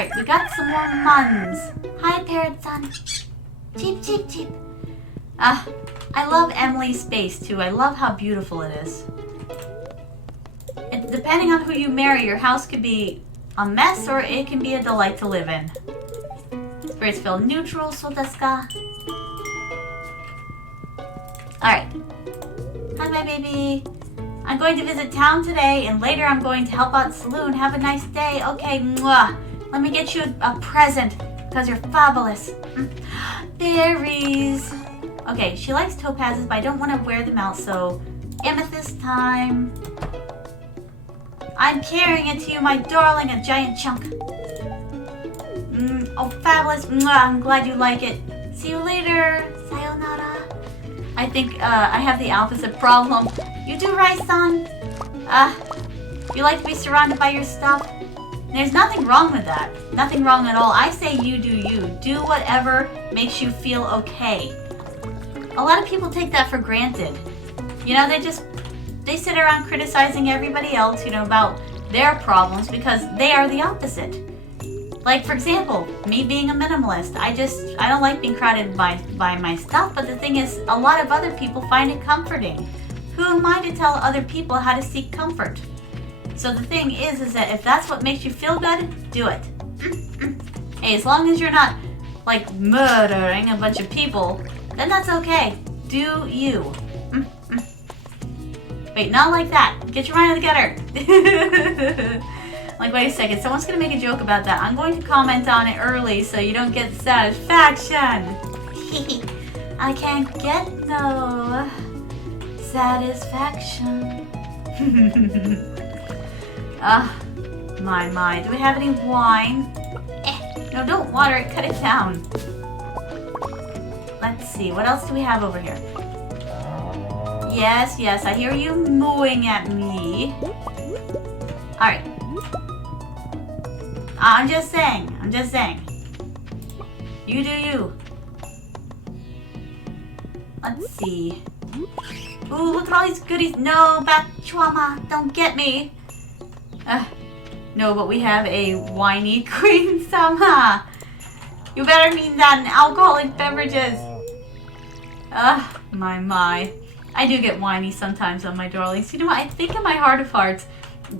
Alright, we got some more muns. Hi, Parrot-san. Cheep, cheep, cheep. I love Emily's space, too. I love how beautiful it is. Depending on who you marry, your house could be a mess or it can be a delight to live in. Spirits feel neutral, so desu ka? Alright. Hi, my baby. I'm going to visit town today, and later I'm going to help out the saloon. Have a nice day. Okay, mwah. Let me get you a present, because you're fabulous. Berries. Okay, she likes topazes, but I don't want to wear them out, so amethyst time. I'm carrying it to you, my darling, a giant chunk. Oh, fabulous. Mwah, I'm glad you like it. See you later. Sayonara. I think I have the opposite problem. You do, Rai-san. You like to be surrounded by your stuff? There's nothing wrong with that. Nothing wrong at all. I say you do you. Do whatever makes you feel okay. A lot of people take that for granted. You know, they sit around criticizing everybody else, you know, about their problems because they are the opposite. Like, for example, me being a minimalist. I don't like being crowded by my stuff, but the thing is, a lot of other people find it comforting. Who am I to tell other people how to seek comfort? So the thing is that if that's what makes you feel good, do it. Hey, as long as you're not, like, murdering a bunch of people, then that's okay. Do you. Wait, not like that. Get your mind together. Like, wait a second. Someone's going to make a joke about that. I'm going to comment on it early so you don't get satisfaction. I can't get no satisfaction. My. Do we have any wine? No, don't water it. Cut it down. Let's see. What else do we have over here? Yes, I hear you mooing at me. Alright. I'm just saying. You do you. Let's see. Ooh, look at all these goodies. No, Batchwama, don't get me. No, but we have a whiny Queen-sama. You better mean that in alcoholic beverages. My. I do get whiny sometimes on my darlings. You know what? I think in my heart of hearts...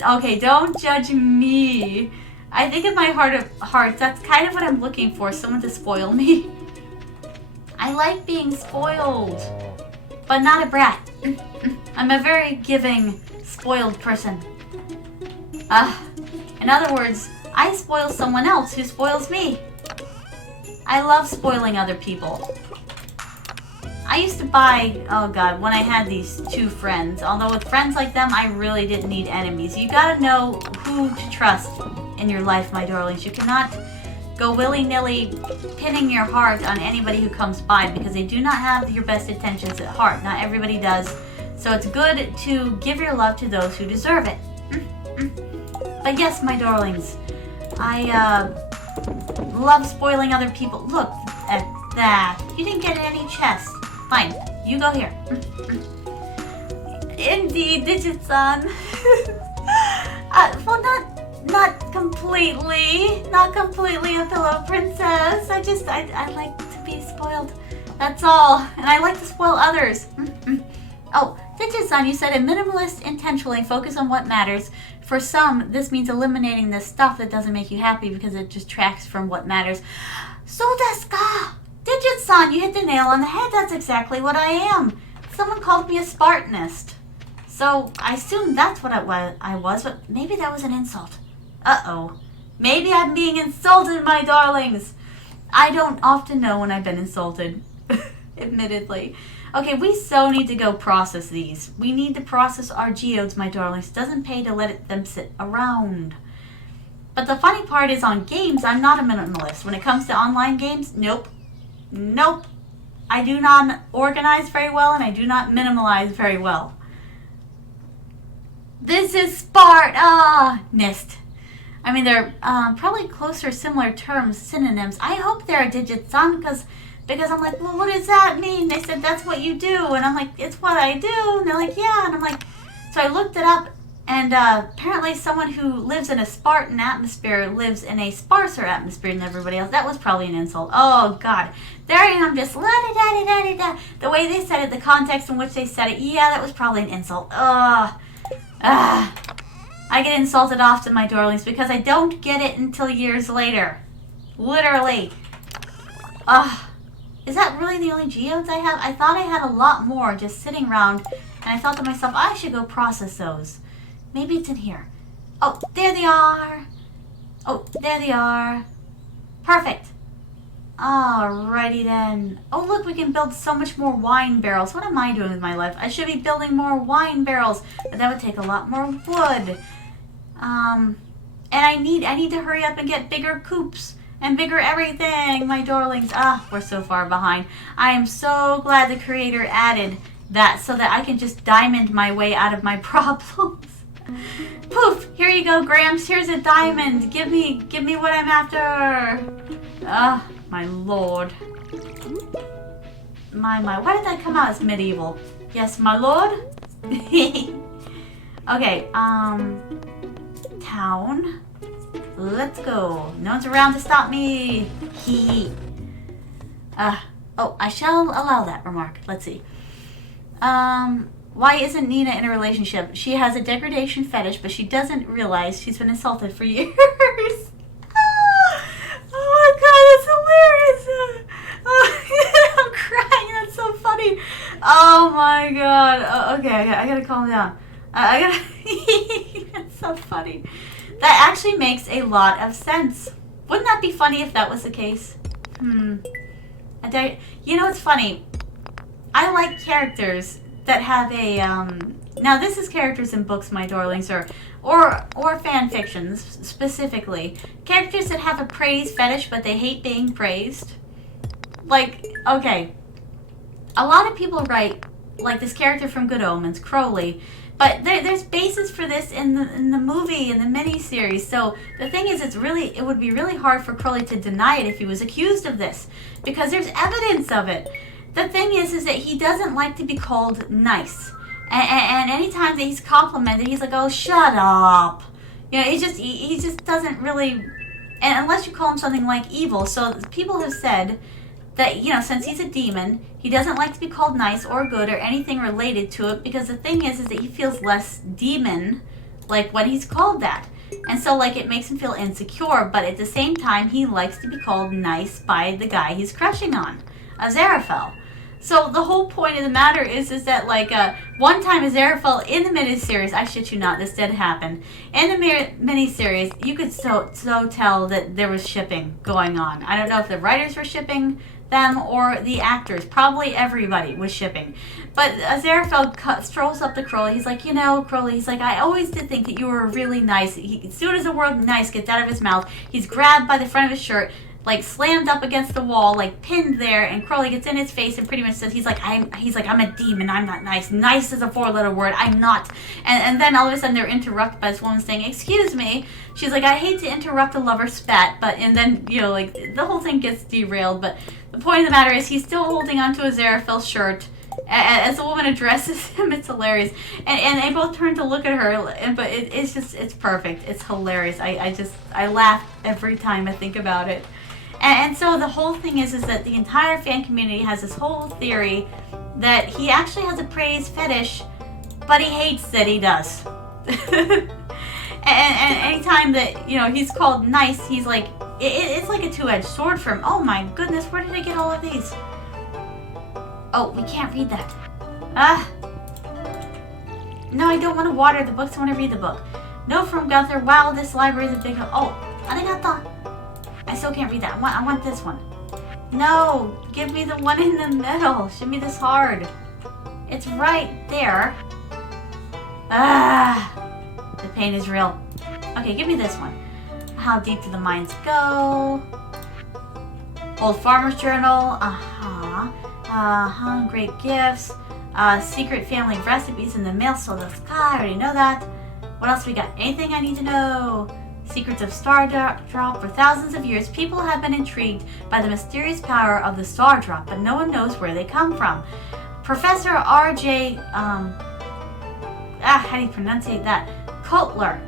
Okay, don't judge me. I think in my heart of hearts, that's kind of what I'm looking for. Someone to spoil me. I like being spoiled. But not a brat. I'm a very giving, spoiled person. In other words, I spoil someone else who spoils me. I love spoiling other people. I used to buy, oh god, when I had these two friends. Although with friends like them, I really didn't need enemies. You gotta know who to trust in your life, my darlings. You cannot go willy-nilly pinning your heart on anybody who comes by because they do not have your best intentions at heart. Not everybody does. So it's good to give your love to those who deserve it. But yes, my darlings, I love spoiling other people. Look at that. You didn't get any chest. Fine, you go here. Indeed, Digit-san. Well, not completely. Not completely a pillow princess. I like to be spoiled. That's all. And I like to spoil others. Oh, Digit-san, you said a minimalist intentionally focus on what matters. For some, this means eliminating the stuff that doesn't make you happy because it distracts from what matters. So desu ka? Digit-san, you hit the nail on the head. That's exactly what I am. Someone called me a Spartanist. So I assumed that's what I was, but maybe that was an insult. Uh-oh. Maybe I'm being insulted, my darlings. I don't often know when I've been insulted. Admittedly. Okay, we so need to go process these. We need to process our geodes, my darlings. It doesn't pay to let them sit around. But the funny part is on games, I'm not a minimalist. When it comes to online games, nope. I do not organize very well and I do not minimalize very well. This is Spartanist. I mean, they're probably closer, similar terms, synonyms. I hope they're a Digit-san because I'm like, well, what does that mean? They said, that's what you do. And I'm like, it's what I do. And they're like, yeah. And I'm like, so I looked it up And apparently someone who lives in a Spartan atmosphere lives in a sparser atmosphere than everybody else. That was probably an insult. Oh, God. There I am, just la-da-da-da-da-da. The way they said it, the context in which they said it, yeah, that was probably an insult. I get insulted often, my darlings, because I don't get it until years later. Literally. Is that really the only geodes I have? I thought I had a lot more just sitting around, and I thought to myself, I should go process those. Maybe it's in here. Oh, there they are. Oh, there they are. Perfect. Alrighty then. Oh, look, we can build so much more wine barrels. What am I doing with my life? I should be building more wine barrels, but that would take a lot more wood. And I need to hurry up and get bigger coops and bigger everything, my darlings. We're so far behind. I am so glad the creator added that so that I can just diamond my way out of my problems. Poof! Here you go, Gramps. Here's a diamond. Give me what I'm after. My lord. My. Why did that come out as medieval? Yes, my lord. Okay. Town. Let's go. No one's around to stop me. Hee. Oh, I shall allow that remark. Let's see. Why isn't Nina in a relationship? She has a degradation fetish, but she doesn't realize she's been insulted for years. Oh my god, that's hilarious. I'm crying. That's so funny. Oh my god. Okay, I gotta calm down. I gotta... That's so funny. That actually makes a lot of sense. Wouldn't that be funny if that was the case? You know, it's funny. I like characters that have a, now this is characters in books, my darlings, or fan fictions, specifically. Characters that have a praise fetish, but they hate being praised. Like, okay. A lot of people write, like this character from Good Omens, Crowley, but there's basis for this in the movie, in the miniseries. So the thing is, it would be really hard for Crowley to deny it if he was accused of this, because there's evidence of it. The thing is that he doesn't like to be called nice, and anytime that he's complimented, he's like, "Oh, shut up," you know. He just doesn't really, and unless you call him something like evil. So people have said that, you know, since he's a demon, he doesn't like to be called nice or good or anything related to it, because the thing is that he feels less demon, like when he's called that. And so, like, it makes him feel insecure, but at the same time, he likes to be called nice by the guy he's crushing on, Aziraphale. So the whole point of the matter is that, like, one time Aziraphale in the miniseries, I shit you not, this did happen. In the miniseries, you could so tell that there was shipping going on. I don't know if the writers were shipping them or the actors. Probably everybody was shipping. But Aziraphale strolls up to Crowley. He's like, you know, Crowley, he's like, I always did think that you were really nice. As soon as the word nice gets out of his mouth, he's grabbed by the front of his shirt, like slammed up against the wall, like pinned there, and Crowley gets in his face and pretty much says, he's like, I'm a demon, I'm not nice. Nice is a 4-letter word, I'm not. And then all of a sudden they're interrupted by this woman saying, excuse me. She's like, I hate to interrupt a lover's spat, and then, you know, like, the whole thing gets derailed, but the point of the matter is he's still holding onto Aziraphale's shirt as the woman addresses him. It's hilarious. And they both turn to look at her, but it's perfect. It's hilarious. I laugh every time I think about it. And so the whole thing is that the entire fan community has this whole theory that he actually has a praise fetish, but he hates that he does. and anytime that, you know, he's called nice, he's like, it's like a two-edged sword for him. Oh my goodness, where did I get all of these? Oh, we can't read that. No, I don't want to water the books, I want to read the book. No, from Gunther. Wow, this library is a big... Oh, arigato. I still can't read that. I want this one. No, give me the one in the middle. Shouldn't be this hard. It's right there. The pain is real. Okay, give me this one. How deep do the mines go? Old Farmer's Journal. Great gifts. Secret family recipes in the mail. So the sky. I already know that. What else we got? Anything I need to know? Secrets of Star Drop. For thousands of years, people have been intrigued by the mysterious power of the Star Drop, but no one knows where they come from. Professor R.J. How do you pronounce that? Cutler,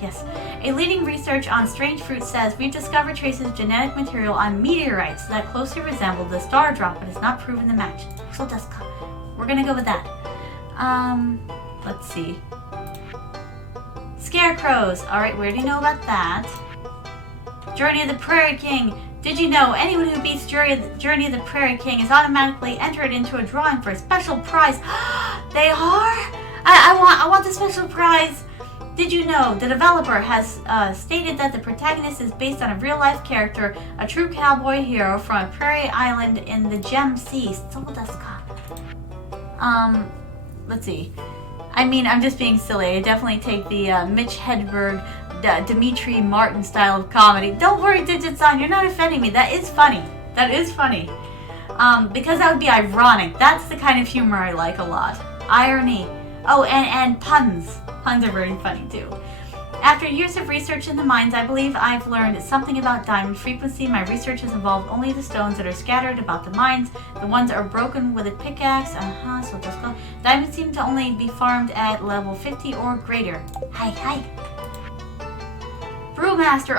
yes. A leading research on strange fruits says we've discovered traces of genetic material on meteorites that closely resemble the star drop, but it's not proven the match. So we're gonna go with that. Let's see. Scarecrows. Alright, we already know about that. Journey of the Prairie King. Did you know anyone who beats Journey of the Prairie King is automatically entered into a drawing for a special prize? They are? I want the special prize. Did you know the developer has stated that the protagonist is based on a real-life character, a true cowboy hero from a prairie island in the Gem Sea. Let's see. I mean, I'm just being silly. I definitely take the Mitch Hedberg, Dimitri Martin style of comedy. Don't worry, Digit-san, you're not offending me. That is funny. That is funny. Because that would be ironic. That's the kind of humor I like a lot. Irony. Oh, and puns. Puns are very funny too. After years of research in the mines, I believe I've learned something about diamond frequency. My research has involved only the stones that are scattered about the mines. The ones that are broken with a pickaxe. So let's go. Diamonds seem to only be farmed at level 50 or greater. Hi. Brewmaster,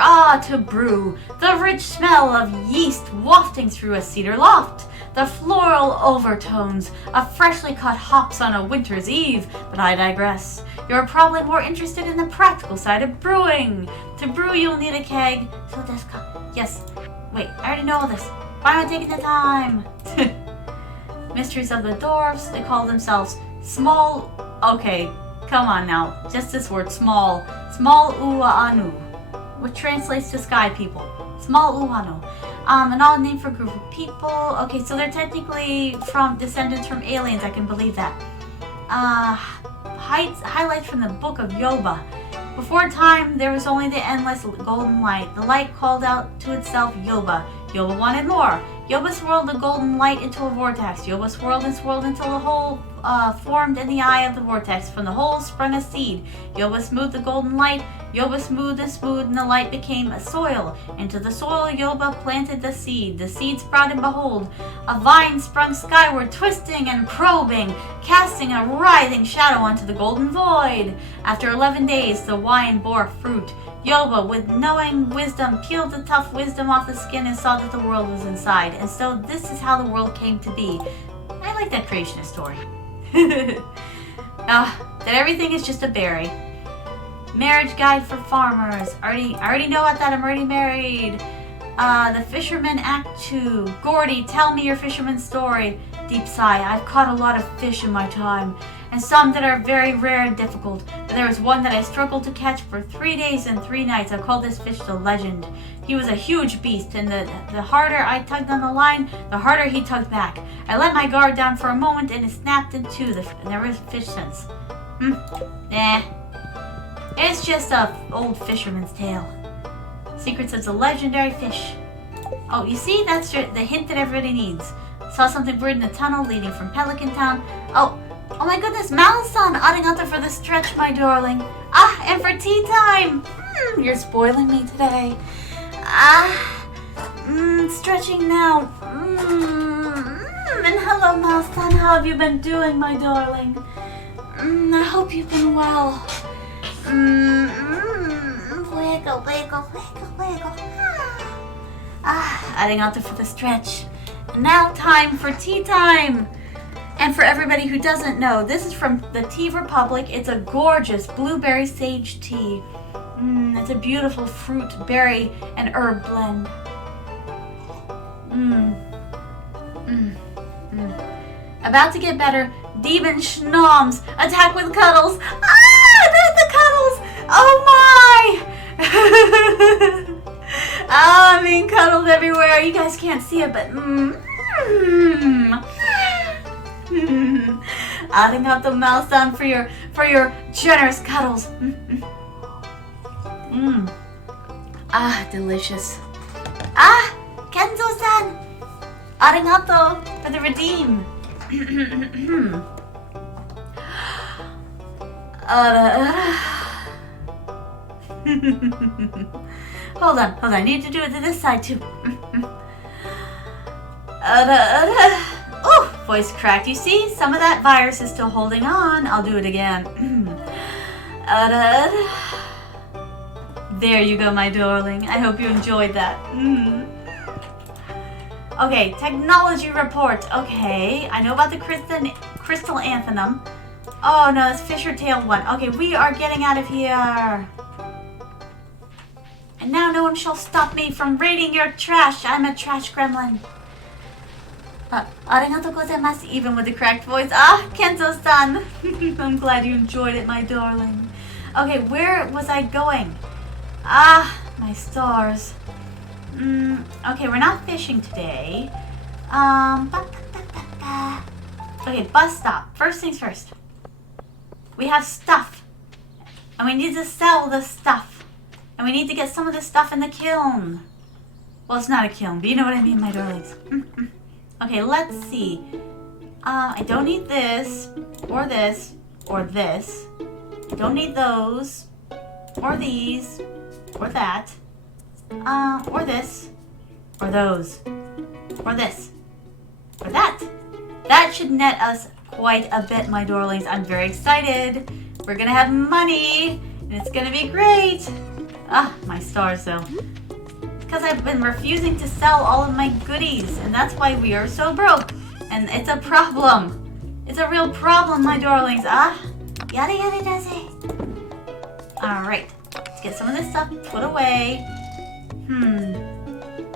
to brew. The rich smell of yeast wafting through a cedar loft. The floral overtones of freshly cut hops on a winter's eve. But I digress. You're probably more interested in the practical side of brewing. To brew, you'll need a keg. Yes. Wait, I already know all this. Why am I taking the time? Mysteries of the dwarfs. They call themselves small... Okay, come on now. Just this word, small. Small Uaanu, which translates to sky people. Small Uaanu. An odd name for a group of people. Okay, so they're technically descendants from aliens. I can believe that. Highlights from the Book of Yoba. Before time, there was only the endless golden light. The light called out to itself Yoba. Yoba wanted more. Yoba swirled the golden light into a vortex. Yoba swirled and swirled until the hole formed in the eye of the vortex. From the hole sprung a seed. Yoba smoothed the golden light. Yoba smoothed, and the light became a soil. Into the soil, Yoba planted the seed. The seed sprouted, and behold, a vine sprung skyward, twisting and probing, casting a writhing shadow onto the golden void. After 11 days, the vine bore fruit. Yoba, with knowing wisdom, peeled the tough wisdom off the skin and saw that the world was inside. And so this is how the world came to be. I like that creationist story. That everything is just a berry. Marriage guide for farmers. I already know about that. I'm already married. The Fisherman Act 2. Gordy, tell me your fisherman story. Deep sigh. I've caught a lot of fish in my time, and some that are very rare and difficult. But there was one that I struggled to catch for 3 days and 3 nights. I call this fish the Legend. He was a huge beast, and the harder I tugged on the line, the harder he tugged back. I let my guard down for a moment, and it snapped in two. There was fish since. It's just a old fisherman's tale. Secrets of the legendary fish. Oh, you see? That's the hint that everybody needs. Saw something weird in the tunnel leading from Pelican Town. Oh my goodness, Mal-san, arigato for the stretch, my darling. And for tea time. You're spoiling me today. Stretching now. And hello, Mal-san, how have you been doing, my darling? I hope you've been well. Wiggle. Arigato for the stretch. And now time for tea time. And for everybody who doesn't know, this is from the Tea Republic. It's a gorgeous blueberry sage tea. It's a beautiful fruit, berry, and herb blend. About to get better. Demon Schnoms. Attack with cuddles. The cuddles. Oh my! I'm being cuddled everywhere. You guys can't see it, but Arigato, Mal-san, for your generous cuddles. Delicious. Kenzo-san, arigato for the redeem. Hold on. I need to do it to this side too. Voice cracked. You see, some of that virus is still holding on. I'll do it again. There you go, my darling. I hope you enjoyed that. Okay, technology report. Okay, I know about the crystal anthem. Oh no, that's fisher-tailed one. Okay, we are getting out of here. And now no one shall stop me from raiding your trash. I'm a trash gremlin. Arigatou gozaimasu, even with the cracked voice. Ah, Kenzo-san. I'm glad you enjoyed it, my darling. Okay, where was I going? Ah, my stars. Okay, we're not fishing today. Okay, bus stop. First things first. We have stuff. And we need to sell the stuff. And we need to get some of this stuff in the kiln. Well, it's not a kiln, but you know what I mean, my darlings. Okay, let's see. I don't need this, or this, or this. I don't need those, or these, or that. Or this, or those, or this, or that. That should net us quite a bit, my darlings. I'm very excited. We're gonna have money, and it's gonna be great. Ah, my stars, though. Because I've been refusing to sell all of my goodies, and that's why we are so broke. And it's a problem. It's a real problem, my darlings. Ah, yada yada does it. Alright, let's get some of this stuff put away.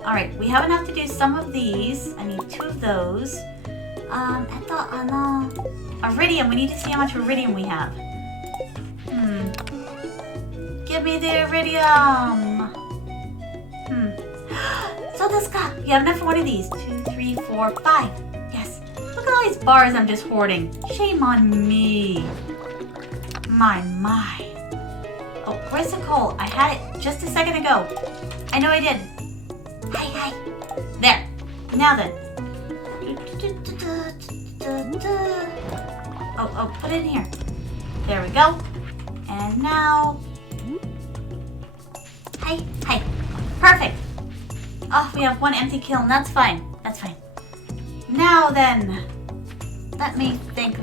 Alright, we have enough to do some of these. I need 2 of those. Iridium, we need to see how much iridium we have. Give me the iridium. So this guy, you have enough for one of these. 2, 3, 4, 5. Yes. Look at all these bars I'm just hoarding. Shame on me. My. Oh, where's the coal? I had it just a second ago. I know I did. Hi. There. Now then. Oh, put it in here. There we go. And now. Hi. Perfect. Oh, we have 1 empty kiln. That's fine. Now then. Let me think.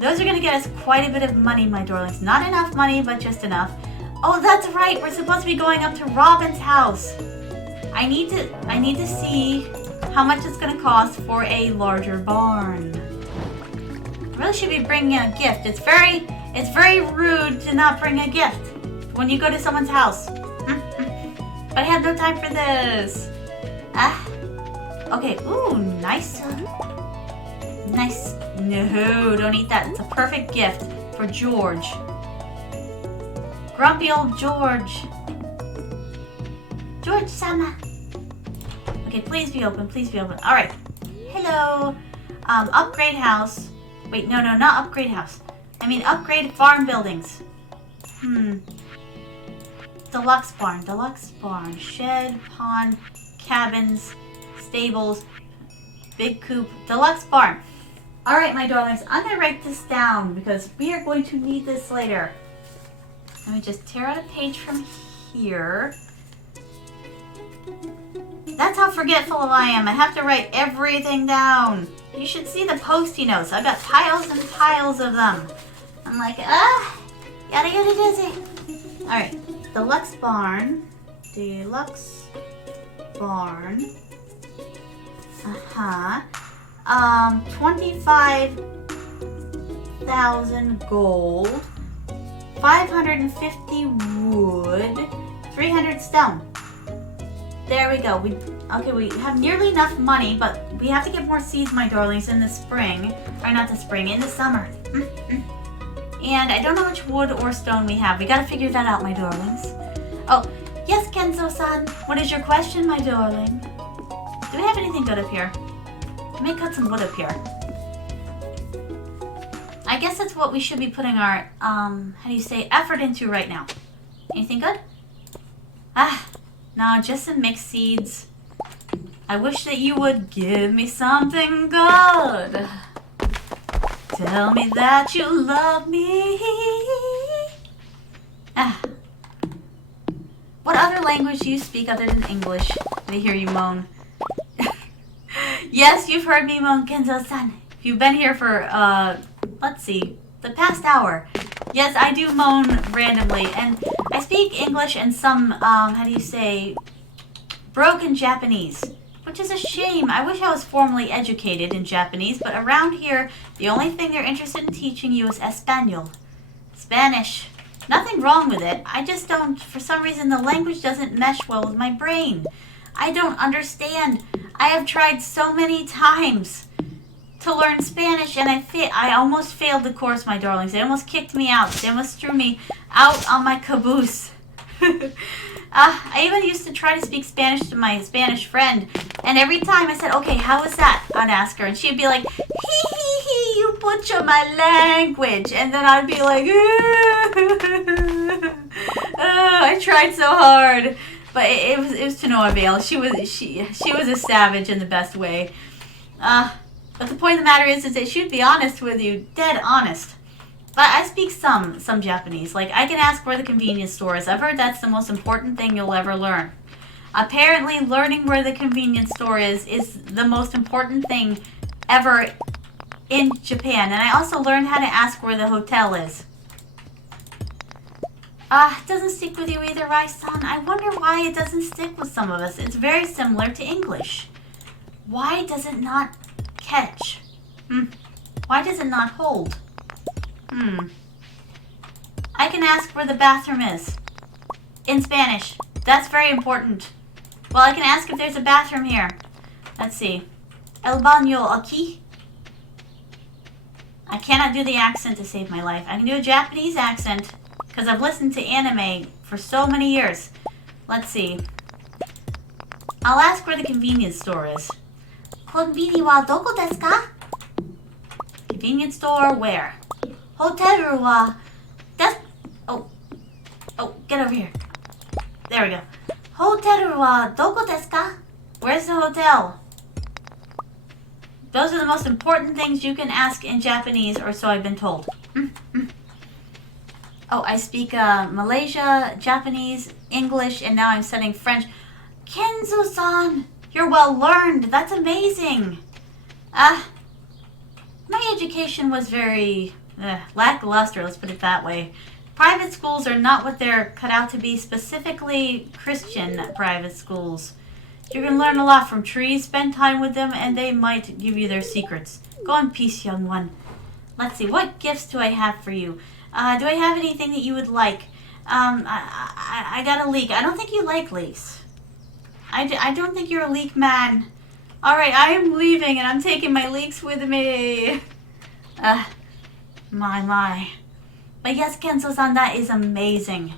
Those are going to get us quite a bit of money, my darlings. Not enough money, but just enough. Oh, that's right. We're supposed to be going up to Robin's house. I need to see how much it's going to cost for a larger barn. I really should be bringing a gift. It's very rude to not bring a gift when you go to someone's house. But I have no time for this. Okay. Ooh, nice. Nice. No, don't eat that. It's a perfect gift for George. Grumpy old George. George-sama. Okay, please be open. All right. Hello. Upgrade house. Wait, no, not upgrade house. I mean upgrade farm buildings. Deluxe barn. Shed, pond, cabins, stables, big coop, deluxe barn. All right, my darlings, I'm going to write this down because we are going to need this later. Let me just tear out a page from here. That's how forgetful I am. I have to write everything down. You should see the Post-it notes. I've got piles and piles of them. I'm like, yada dizzy. All right, deluxe barn. 25,000 gold, 550 wood, 300 stone. There we go. We have nearly enough money, but we have to get more seeds, my darlings, in the spring. Or not the spring, in the summer. And I don't know how much wood or stone we have. We gotta figure that out, my darlings. Oh, yes, Kenzo-san. What is your question, my darling? Do we have anything good up here? Let me cut some wood up here. I guess that's what we should be putting our, effort into right now. Anything good? No, just some mixed seeds. I wish that you would give me something good. Tell me that you love me. What other language do you speak other than English? I hear you moan. Yes, you've heard me moan, Kenzo-san. If you've been here for, let's see, the past hour. Yes, I do moan randomly, and I speak English and some, how do you say, broken Japanese, which is a shame. I wish I was formally educated in Japanese, but around here, the only thing they're interested in teaching you is Espanol, Spanish. Nothing wrong with it. I just don't, for some reason, the language doesn't mesh well with my brain. I don't understand. I have tried so many times to learn Spanish, and I almost failed the course, my darlings. They almost kicked me out. They almost threw me out on my caboose. I even used to try to speak Spanish to my Spanish friend, and every time I said, okay, how was that? I'd ask her, and she'd be like, hee, you butcher my language. And then I'd be like, I tried so hard, but it was to no avail. She was a savage in the best way. But the point of the matter is that she'd be honest with you, dead honest. But I speak some Japanese. Like, I can ask where the convenience store is. I've heard that's the most important thing you'll ever learn. Apparently, learning where the convenience store is the most important thing ever in Japan. And I also learned how to ask where the hotel is. It doesn't stick with you either, Rai-san. I wonder why it doesn't stick with some of us. It's very similar to English. Why does it not catch? Why does it not hold? I can ask where the bathroom is. In Spanish. That's very important. Well, I can ask if there's a bathroom here. Let's see. El baño aquí? I cannot do the accent to save my life. I can do a Japanese accent because I've listened to anime for so many years. Let's see. I'll ask where the convenience store is. Konbini wa doko desu ka? Convenience store where? Hotel wa desu... Oh, get over here. There we go. Hotel wa doko desu ka? Where's the hotel? Those are the most important things you can ask in Japanese, or so I've been told. Oh, I speak Malaysia, Japanese, English, and now I'm studying French. Kenzo-san, you're well learned. That's amazing. My education was very lackluster, let's put it that way. Private schools are not what they're cut out to be, specifically Christian private schools. You can learn a lot from trees, spend time with them, and they might give you their secrets. Go in peace, young one. Let's see, what gifts do I have for you? Do I have anything that you would like? I got a leek. I don't think you like leeks. I don't think you're a leek man. Alright, I am leaving and I'm taking my leeks with me. My. But yes, Kenzo-san, that is amazing.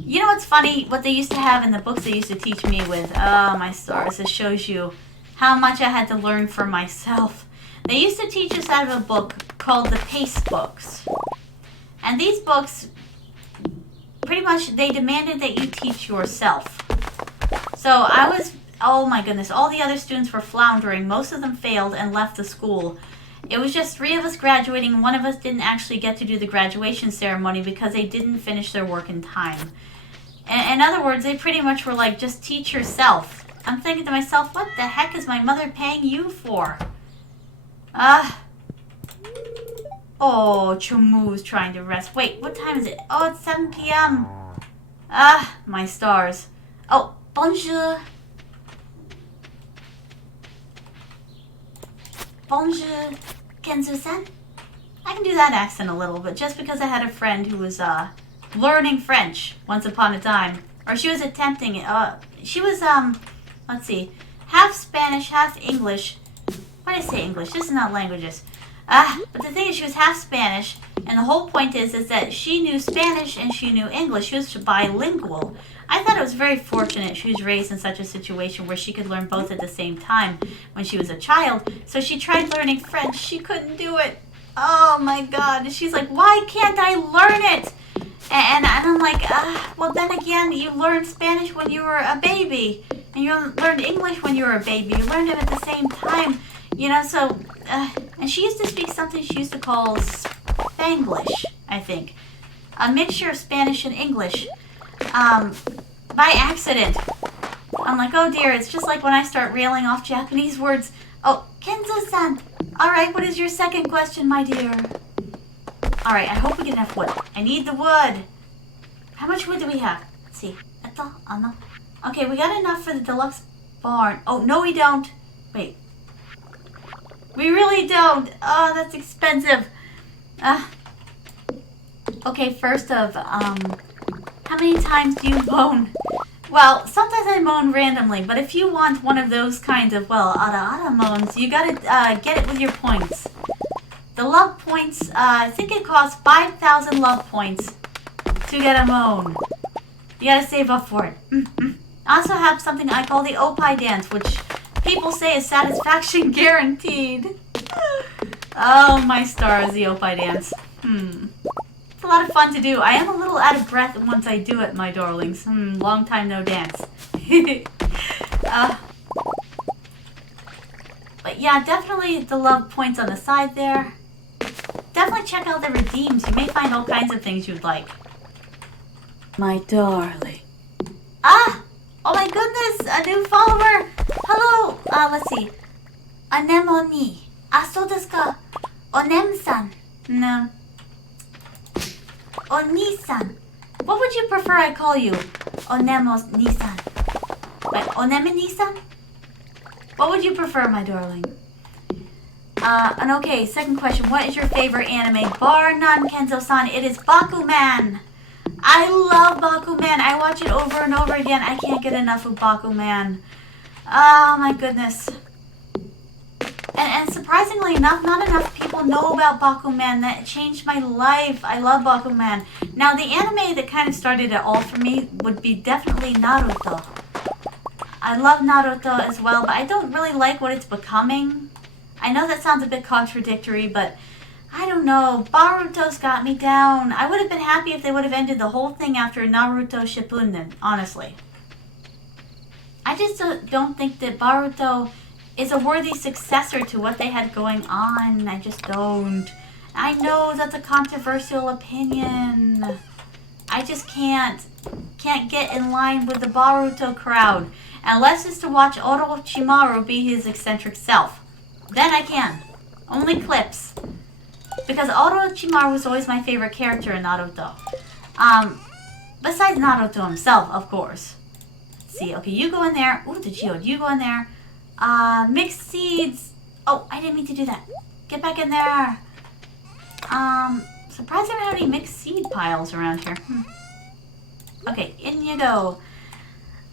You know what's funny? What they used to have in the books they used to teach me with. Oh, my stars. This shows you how much I had to learn for myself. They used to teach us out of a book called the Pace Books. And these books, pretty much, they demanded that you teach yourself. So I was, oh my goodness, all the other students were floundering. Most of them failed and left the school. It was just 3 of us graduating, and 1 of us didn't actually get to do the graduation ceremony because they didn't finish their work in time. In other words, they pretty much were like, just teach yourself. I'm thinking to myself, what the heck is my mother paying you for? Oh, Chomu's trying to rest. Wait, what time is it? Oh, it's 7 p.m. My stars. Oh, bonjour. Bonjour, Kenzo-san. I can do that accent a little, but just because I had a friend who was, learning French once upon a time. Or she was attempting it. She was, let's see, half Spanish, half English. Why did I say English? This is not languages. But the thing is, she was half Spanish, and the whole point is that she knew Spanish and she knew English. She was bilingual. I thought it was very fortunate she was raised in such a situation where she could learn both at the same time when she was a child. So she tried learning French. She couldn't do it. Oh my God. And she's like, why can't I learn it? And I'm like, well, then again, you learned Spanish when you were a baby. And you learned English when you were a baby. You learned them at the same time. You know, so, and she used to speak something she used to call Spanglish, I think. A mixture of Spanish and English. By accident. I'm like, oh dear, it's just like when I start railing off Japanese words. Oh, Kenzo-san. Alright, what is your second question, my dear? Alright, I hope we get enough wood. I need the wood. How much wood do we have? Let's see. Ito? Ano? Okay, we got enough for the deluxe barn. Oh, no we don't. Wait. We really don't. Oh, that's expensive. Okay, first of, how many times do you moan? Well, sometimes I moan randomly, but if you want one of those kinds of, well, ara-ara moans, you gotta, get it with your points. The love points, I think it costs 5,000 love points to get a moan. You gotta save up for it. I also have something I call the Opie dance, which people say is satisfaction guaranteed. Oh, my stars, the Opie dance. It's a lot of fun to do. I am a little out of breath once I do it, my darlings. Long time no dance. But yeah, definitely the love points on the side there. Definitely check out the redeems. You may find all kinds of things you'd like. My darling. Ah! Oh my goodness! A new follower! Hello! Let's see. Anemone. So desu ka? Onem-san. No. Oni-san. What would you prefer I call you? Onemo-ni-san. Like, Oneme-ni-san? What would you prefer, my darling? And okay, second question. What is your favorite anime? Bar none, Kenzo-san. It is Bakuman. I love Bakuman. I watch it over and over again. I can't get enough of Bakuman. Oh, my goodness. And surprisingly enough, not enough people know about Bakuman. That changed my life. I love Bakuman. Now, the anime that kind of started it all for me would be definitely Naruto. I love Naruto as well, but I don't really like what it's becoming. I know that sounds a bit contradictory, but I don't know. Boruto's got me down. I would have been happy if they would have ended the whole thing after Naruto Shippuden, honestly. I just don't think that Boruto is a worthy successor to what they had going on. I just don't. I know that's a controversial opinion. I just can't get in line with the Boruto crowd. Unless it's to watch Orochimaru be his eccentric self. Then I can. Only clips. Because Orochimaru was always my favorite character in Naruto. Besides Naruto himself, of course. Let's see. Okay, you go in there. Ooh, the geode. You go in there. Mixed seeds. Oh, I didn't mean to do that. Get back in there. Surprised I don't have any mixed seed piles around here. Okay, in you go.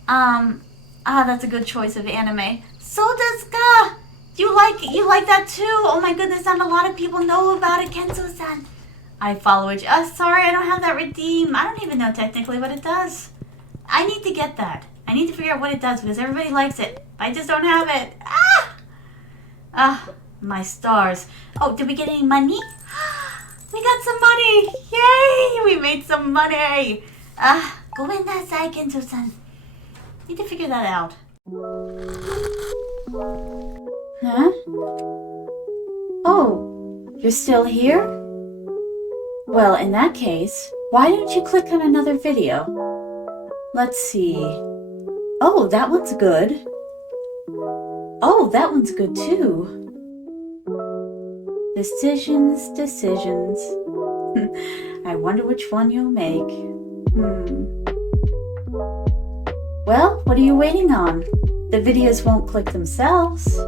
That's a good choice of anime. So desu ka? You like that too? Oh my goodness, not a lot of people know about it, Kenzo-san. I follow it. Sorry, I don't have that redeem. I don't even know technically what it does. I need to get that. I need to figure out what it does because everybody likes it. I just don't have it. My stars. Oh, did we get any money? We got some money. Yay, we made some money. Go in that side, Kenzo-san. Need to figure that out. Huh? Oh, you're still here? Well, in that case, why don't you click on another video? Let's see. Oh, that one's good. Oh, that one's good too. Decisions. I wonder which one you'll make. Well, what are you waiting on? The videos won't click themselves.